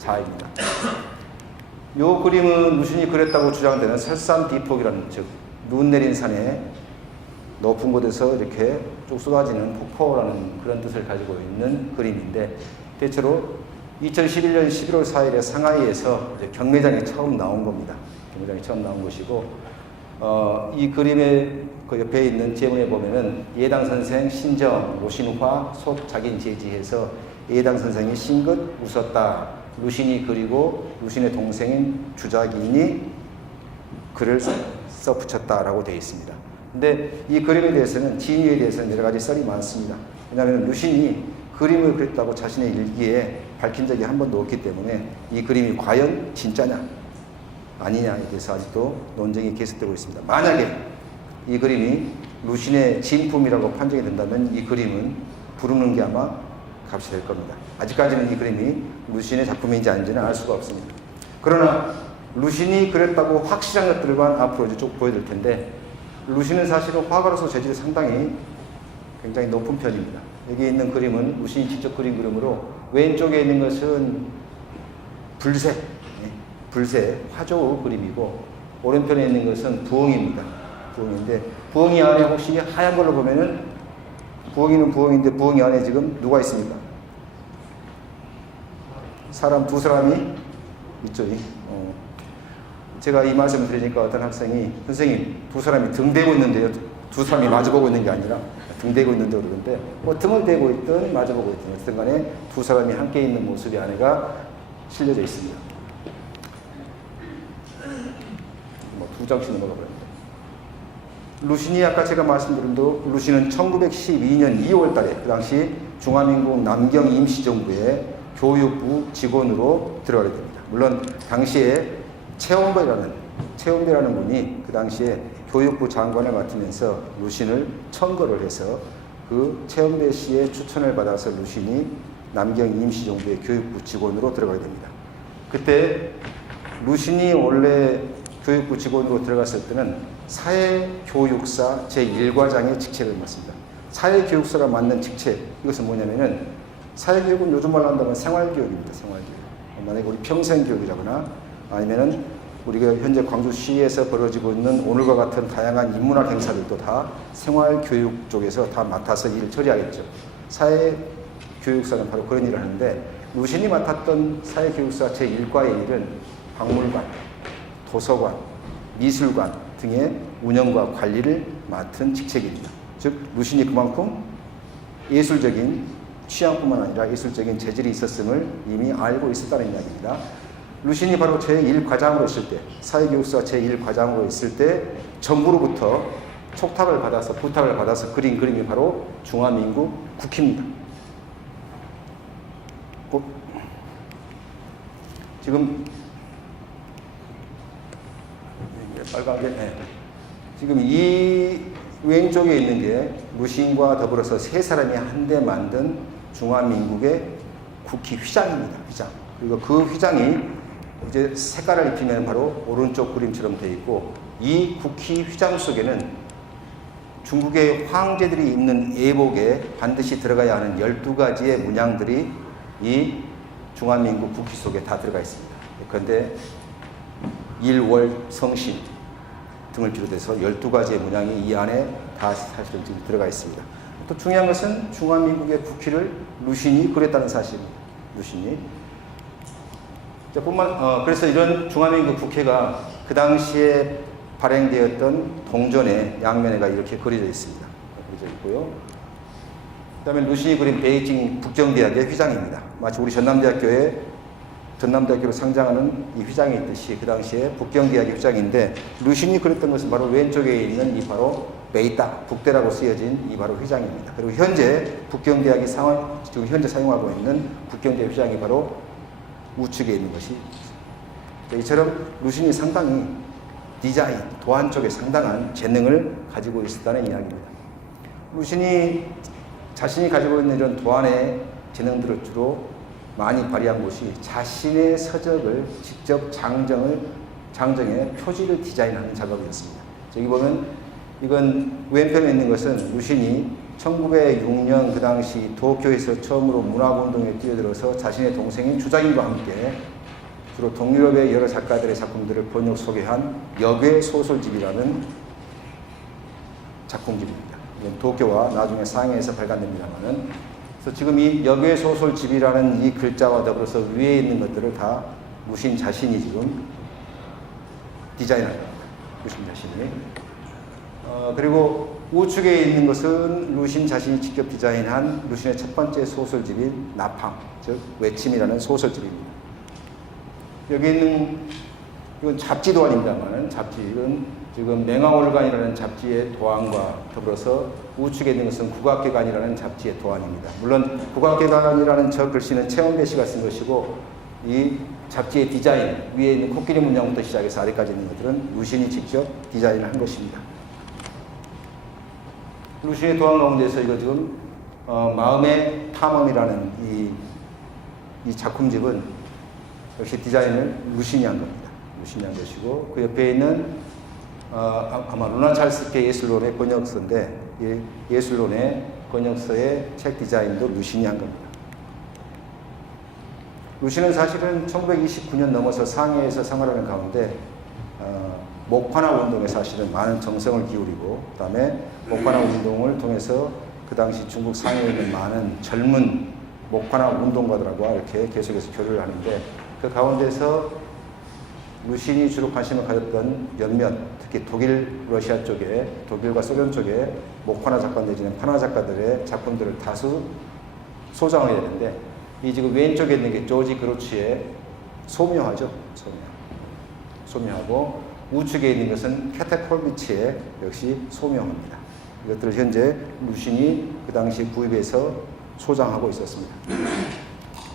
자입니다. 이 그림은 루신이 그렸다고 주장되는 설산비폭이라는, 즉 눈 내린 산에 높은 곳에서 이렇게 쭉 쏟아지는 폭포라는 그런 뜻을 가지고 있는 그림인데, 대체로 2011년 11월 4일에 상하이에서 경매장이 처음 나온 겁니다. 경매장이 처음 나온 것이고, 이 그림의 그 옆에 있는 제문에 보면은 예당 선생 신정 오신화 속 작인 제지해서 예당 선생이 싱긋 웃었다. 루신이 그리고 루신의 동생인 주작인이 글을 써 붙였다라고 되어 있습니다. 근데 이 그림에 대해서는 진위에 대해서는 여러 가지 썰이 많습니다. 왜냐하면 루신이 그림을 그렸다고 자신의 일기에 밝힌 적이 한 번도 없기 때문에 이 그림이 과연 진짜냐 아니냐에 대해서 아직도 논쟁이 계속되고 있습니다. 만약에 이 그림이 루신의 진품이라고 판정이 된다면 이 그림은 부르는 게 아마 값이 될 겁니다. 아직까지는 이 그림이 루신의 작품인지 아닌지는 알 수가 없습니다. 그러나 루신이 그렸다고 확실한 것들만 앞으로 이제 쭉 보여드릴 텐데, 루신은 사실은 화가로서 재질이 상당히 굉장히 높은 편입니다. 여기 있는 그림은 루신이 직접 그린 그림으로, 왼쪽에 있는 것은 불새, 화조 그림이고, 오른편에 있는 것은 부엉이입니다. 부엉이인데, 부엉이 안에 혹시 하얀 걸로 보면은, 부엉이는 부엉이인데 부엉이 안에 지금 누가 있습니까? 사람 두 사람이 있죠. 제가 이 말씀을 드리니까 어떤 학생이, 선생님 두 사람이 등 대고 있는데요, 두 사람이 마주보고 있는 게 아니라 등 대고 있는데 그러는데, 뭐 등을 대고 있든 마주보고 있든 어쨌든 간에 두 사람이 함께 있는 모습이 안에가 실려져 있습니다. 뭐 두 장씩 넘어가 버렸는데, 루신이 아까 제가 말씀드린 대로 루신은 1912년 2월 달에 그 당시 중화민국 남경 임시정부의 교육부 직원으로 들어가게 됩니다. 물론 당시에 최원배라는 분이 그 당시에 교육부 장관을 맡으면서 루신을 청거를 해서 그 최원배 씨의 추천을 받아서 루신이 남경 임시정부의 교육부 직원으로 들어가게 됩니다. 그때 루신이 원래 교육부 직원으로 들어갔을 때는 사회교육사 제1과장의 직책을 맡습니다. 사회교육사가 맡는 직책, 이것은 뭐냐면은, 사회교육은 요즘 말로 한다면 생활교육입니다. 생활교육. 만약에 우리 평생교육이라거나 아니면은 우리가 현재 광주시에서 벌어지고 있는 오늘과 같은 다양한 인문학 행사들도 다 생활교육 쪽에서 다 맡아서 일을 처리하겠죠. 사회교육사는 바로 그런 일을 하는데, 루신이 맡았던 사회교육사 제1과의 일은 박물관, 도서관, 미술관 등의 운영과 관리를 맡은 직책입니다. 즉 루신이 그만큼 예술적인 취향뿐만 아니라 예술적인 재질이 있었음을 이미 알고 있었다는 이야기입니다. 루신이 바로 제1과장으로 있을 때, 사회교육사 제1과장으로 있을 때 정부로부터 부탁을 받아서 그린 그림이 바로 중화민국 국기입니다. 지금 빨갛게, 지금 이 왼쪽에 있는 게 루신과 더불어서 세 사람이 한데 만든 중화민국의 국기 휘장입니다. 휘장. 그리고 그 휘장이 이제 색깔을 입히면 바로 오른쪽 그림처럼 되어 있고, 이 국기 휘장 속에는 중국의 황제들이 입는 예복에 반드시 들어가야 하는 12가지의 문양들이 이 중화민국 국기 속에 다 들어가 있습니다. 그런데 일월 성신 등을 비롯해서 12가지의 문양이 이 안에 다 사실은 지금 들어가 있습니다. 또 중요한 것은 중화민국의 국기를 루신이 그렸다는 사실입니다. 루신이. 그래서 이런 중화민국 국회가 그 당시에 발행되었던 동전의 양면에가 이렇게 그려져 있습니다. 그려져 있고요. 그 다음에 루신이 그린 베이징 북경대학의 휘장입니다. 마치 우리 전남대학교로 상장하는 이 휘장이 있듯이 그 당시에 북경대학의 휘장인데, 루신이 그렸던 것은 바로 왼쪽에 있는 이 바로 베이따, 북대라고 쓰여진 이 바로 휘장입니다. 그리고 현재 북경대학이 지금 현재 사용하고 있는 북경대 휘장이 바로 우측에 있는 것이, 이처럼 루신이 상당히 디자인, 도안 쪽에 상당한 재능을 가지고 있었다는 이야기입니다. 루신이 자신이 가지고 있는 이런 도안의 재능들을 주로 많이 발휘한 곳이 자신의 서적을 직접 장정해 표지를 디자인하는 작업이었습니다. 여기 보면 이건 왼편에 있는 것은 루신이 1906년 그 당시 도쿄에서 처음으로 문화운동에 뛰어들어서 자신의 동생인 주장인과 함께 주로 동유럽의 여러 작가들의 작품들을 번역 소개한 역외 소설집이라는 작품집입니다. 도쿄와 나중에 상해에서 발간됩니다만은, 그래서 지금 이 역외 소설집이라는 이 글자와 더불어서 위에 있는 것들을 다 루신 자신이 지금 디자인한 겁니다. 루신 자신이. 그리고 우측에 있는 것은 루신 자신이 직접 디자인한 루신의 첫 번째 소설집인 나팡, 즉 외침이라는 소설집입니다. 여기 있는 이건 잡지 도안입니다만은, 잡지는 지금 맹화월간이라는 잡지의 도안과 더불어서 우측에 있는 것은 국악계관이라는 잡지의 도안입니다. 물론 국악계관이라는 저 글씨는 최원배 씨가 쓴 것이고, 이 잡지의 디자인, 위에 있는 코끼리 문양부터 시작해서 아래까지 있는 것들은 루신이 직접 디자인을 한 것입니다. 루신의 도안 가운데서 이거 지금 마음의 탐험이라는 이 작품집은 역시 디자인을 루신이 한 겁니다. 루신이 한 것이고, 그 옆에 있는 아마 루나 찰스케 예술론의 번역서인데, 예술론의 번역서의 책 디자인도 루신이 한 겁니다. 루신은 사실은 1929년 넘어서 상해에서 생활하는 가운데 목파나 운동에 사실은 많은 정성을 기울이고, 그 다음에 목파나 운동을 통해서 그 당시 중국 상해에 있는 많은 젊은 목파나 운동가들하고 이렇게 계속해서 교류를 하는데, 그 가운데서 루신이 주로 관심을 가졌던 몇몇, 특히 독일, 러시아 쪽에, 독일과 소련 쪽에 목파나 작가 내지는 파나 작가들의 작품들을 다수 소장을 해야 되는데, 이 지금 왼쪽에 있는 게 조지 그로치의 소묘하죠. 소묘하고, 우측에 있는 것은 캐테 콜비치의 역시 소묘입니다. 이것들을 현재 루신이 그 당시 구입해서 소장하고 있었습니다.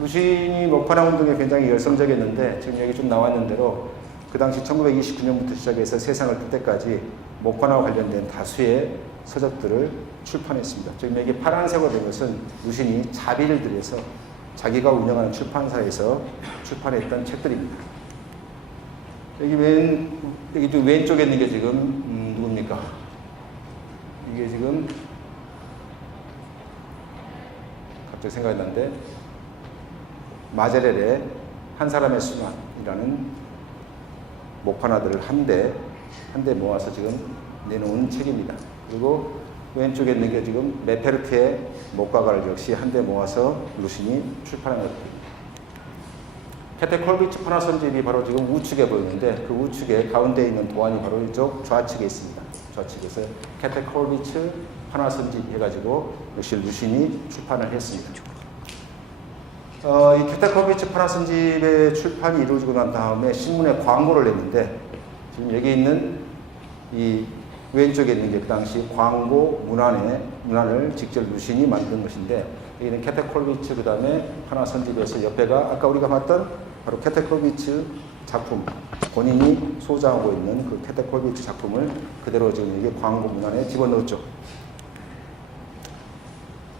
루신이 목파나 운동에 굉장히 열성적이었는데, 지금 여기 좀 나와 있는 대로 그 당시 1929년부터 시작해서 세상을 끝 때까지 목파나와 관련된 다수의 서적들을 출판했습니다. 지금 여기 파란색으로 된 것은 루신이 자비를 들여서 자기가 운영하는 출판사에서 출판했던 책들입니다. 여기 좀 왼쪽에 있는 게 지금 누굽니까? 이게 지금 갑자기 생각이 났는데, 마제렐의 한 사람의 순환이라는 목파나들을 한 대 모아서 지금 내놓은 책입니다. 그리고 왼쪽에 있는 게 지금 메페르트의 목가가를 역시 한 대 모아서 루신이 출판한 것입니다. 캐테 콜비치 파나 선집이 바로 지금 우측에 보이는데, 그 우측에 가운데 있는 도안이 바로 이쪽 좌측에 있습니다. 좌측에서 캐테 콜비치 파나 선집 해가지고 역시 루신이 출판을 했습니다. 이 캐테 콜비치 파나 선집의 출판이 이루어지고 난 다음에 신문에 광고를 냈는데, 지금 여기 있는 이 왼쪽에 있는 게 그 당시 광고 문안을 직접 루신이 만든 것인데, 여기는 캐테 콜비츠 그 다음에 파나 선집에서 옆에가 아까 우리가 봤던 바로 캐테 콜비츠 작품, 본인이 소장하고 있는 그 캐테 콜비츠 작품을 그대로 지금 여기 광고 문안에 집어넣었죠.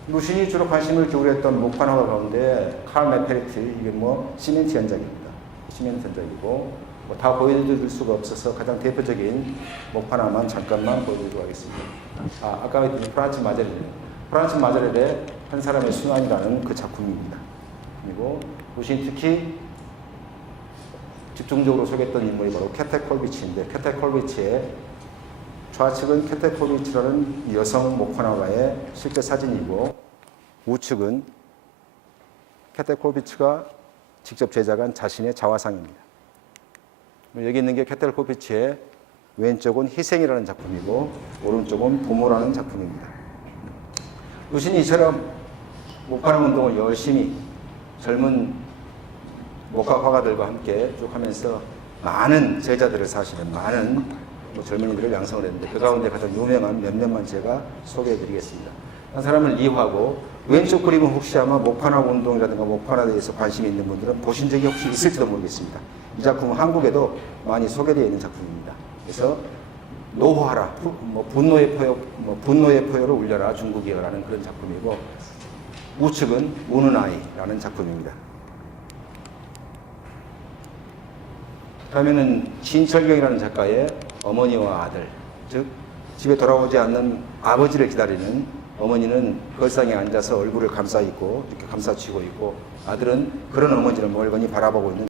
루신이 주로 관심을 기울였던 목판화 가운데 칼 메페르트, 이게 시멘트 현장입니다. 시멘트 현장이고, 다 보여드릴 수가 없어서 가장 대표적인 목판화만 잠깐만 보여드리도록 하겠습니다. 아까 말했던 프란츠 마제렐. 프란츠 마제렐의 한 사람의 순환이라는 그 작품입니다. 그리고 루신이 특히 집중적으로 소개했던 인물이 바로 캐테 콜비치인데, 캐테 콜비치의 좌측은 캐테 콜비치라는 여성 목판화가의 실제 사진이고, 우측은 캐테 콜비치가 직접 제작한 자신의 자화상입니다. 여기 있는 게 캐테 콜비치의 왼쪽은 희생이라는 작품이고, 오른쪽은 부모라는 작품입니다. 루신이 이처럼 목판화 운동을 열심히 젊은 목학 화가들과 함께 쭉 하면서 많은 제자들을, 사실은 많은 젊은이들을 양성을 했는데, 그 가운데 가장 유명한 몇몇만 제가 소개해 드리겠습니다. 한 사람은 리화고, 왼쪽 그림은 혹시 아마 목판화 운동이라든가 목판화에 대해서 관심이 있는 분들은 보신 적이 혹시 있을지도 모르겠습니다. 이 작품은 한국에도 많이 소개되어 있는 작품입니다. 그래서 노호하라, 분노의 포효를 울려라 중국이여라는 그런 작품이고, 우측은 우는 아이라는 작품입니다. 다음에는 진철경이라는 작가의 어머니와 아들, 즉 집에 돌아오지 않는 아버지를 기다리는 어머니는 걸상에 앉아서 얼굴을 감싸 있고 이렇게 감싸쥐고 있고 아들은 그런 어머니를 멀거니 바라보고 있는